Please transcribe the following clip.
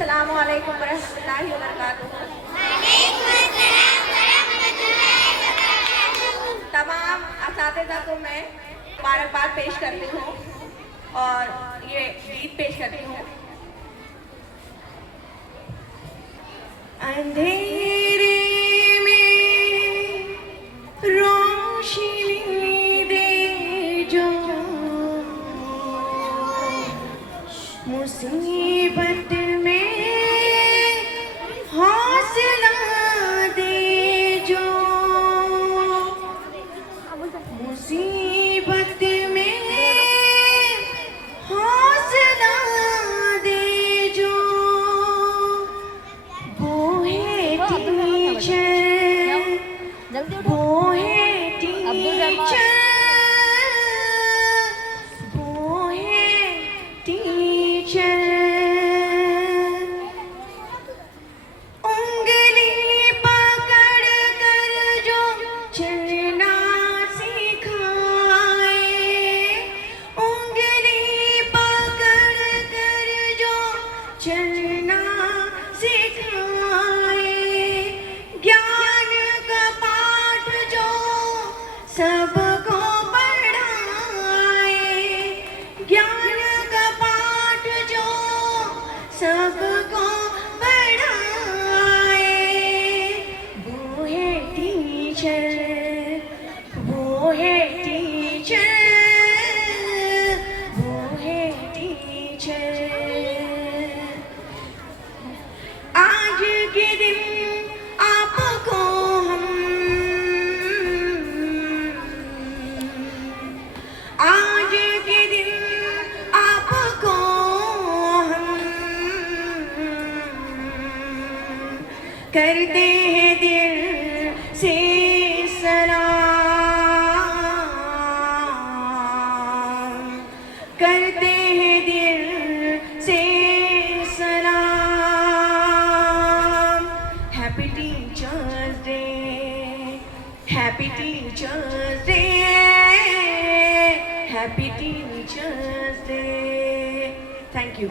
अस्सलामुअलैकुम वरहमतुल्लाहि वबरकातुहू। तमाम असातिज़ा को मैं मुबारकबाद पेश करती हूँ और ये गीत पेश करती हूँ। अंधेरे में रोशनी दे जो, मुसीबत में हौसला दे जो, मुसीबत में हौसला दे जो, वो है टीचर, वो है टीचर, वो है टीचर। उंगली पकड़ कर जो चलना सिखाए, उंगली पकड़ कर जो चलना सिखाए, ज्ञान का पाठ जो सबको पढ़ाए, ज्ञान का पाठ जो सबको पढ़ाए, वो है टीचर, वो है टीचर, वो है टीचर। आज के दिन आपको हम, आज के दिन आपको हम करते हैं दिल से सलाम, करते हैं दिल से सलाम। Happy teachers day, happy teachers day, happy teachers day. Thank you.